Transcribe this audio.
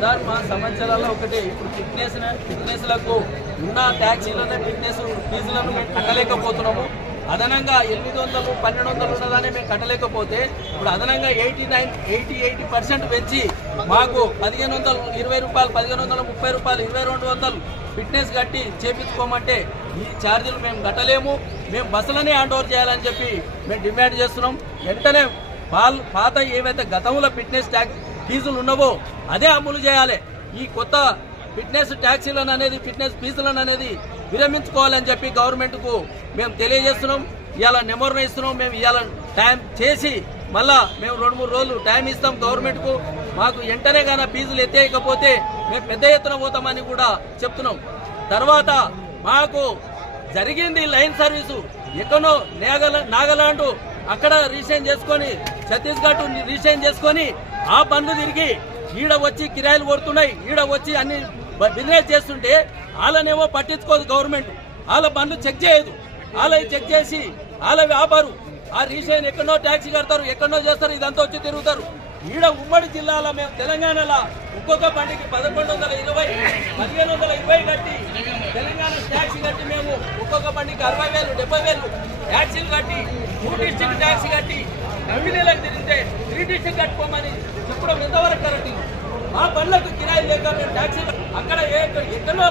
Sir మా సమస్యలలో ఒకటి ఇప్పుడు ఫిట్నెస్లకు ఉన్న ట్యాక్సీలోనే ఫిట్నెస్ ఫీజులను మేము కట్టలేకపోతున్నాము. అదనంగా 800, 1200 ఉన్నదాన్ని మేము కట్టలేకపోతే ఇప్పుడు అదనంగా 80% పెంచి మాకు 1520 రూపాయలు, 1530 రూపాయలు, 2200 ఫిట్నెస్ కట్టి చేపించుకోమంటే ఈ ఛార్జీలు మేము కట్టలేము. మేము బస్సులనే హ్యాండ్ ఓవర్ చేయాలని చెప్పి మేము డిమాండ్ చేస్తున్నాం. వెంటనే పాత ఏవైతే గతంలో ఫిట్నెస్ ట్యాక్స్ ఫీజులు ఉన్నావో అదే అమలు చేయాలి. ఈ కొత్త ఫిట్నెస్ ట్యాక్సీలను అనేది ఫిట్నెస్ ఫీజులను అనేది విరమించుకోవాలని చెప్పి గవర్నమెంట్కు మేము తెలియజేస్తున్నాం. ఇవాళ నెంబర్ను ఇస్తున్నాం. మేము ఇవాళ టైం చేసి మళ్ళా మేము 2-3 రోజులు టైం ఇస్తాం గవర్నమెంట్కు. మాకు వెంటనే కానీ ఫీజులు ఎత్తేయకపోతే మేము పెద్ద ఎత్తున పోతామని కూడా చెప్తున్నాం. తర్వాత మాకు జరిగింది లైన్ సర్వీసు ఎక్కడో నాగాలాండ్ అక్కడ రిజిస్ట్రేషన్ చేసుకొని ఛత్తీస్గఢ్ రిజిస్ట్రేషన్ చేసుకొని ఆ బండ్లు తిరిగి ఈడ వచ్చి కిరాయిలు కొడుతున్నాయి. ఈడ వచ్చి అన్ని బిజినెస్ చేస్తుంటే వాళ్ళనేమో పట్టించుకోదు గవర్నమెంట్. వాళ్ళ బండ్లు చెక్ చేయదు. వాళ్ళవి చెక్ చేసి వాళ్ళ వ్యాపారు ఆ రిజిస్ట్రేషన్ ఎక్కడో ట్యాక్సీ కడతారు, ఎక్కడో చేస్తారు, ఇదంతా వచ్చి తిరుగుతారు. ఈడ ఉమ్మడి జిల్లాలో మేము తెలంగాణలో ఒక్కొక్క బండికి 1120, 1520 కట్టి తెలంగాణ ట్యాక్సీ కట్టి మేము ఒక్కొక్క బండికి 60,000, 70,000 ట్యాక్సీలు కట్టి 2 డిస్ట్రిక్ట్ ట్యాక్సీ కట్టి కంపెనీలకు తిరిగితే 3 డిస్ట్రిక్ట్ కట్టుకోమని చెప్పడం ఎంతవరకు కరెక్ట్? మా బండ్లకు కిరాయి లేక మేము ట్యాక్సీ అక్కడ ఎక్కడో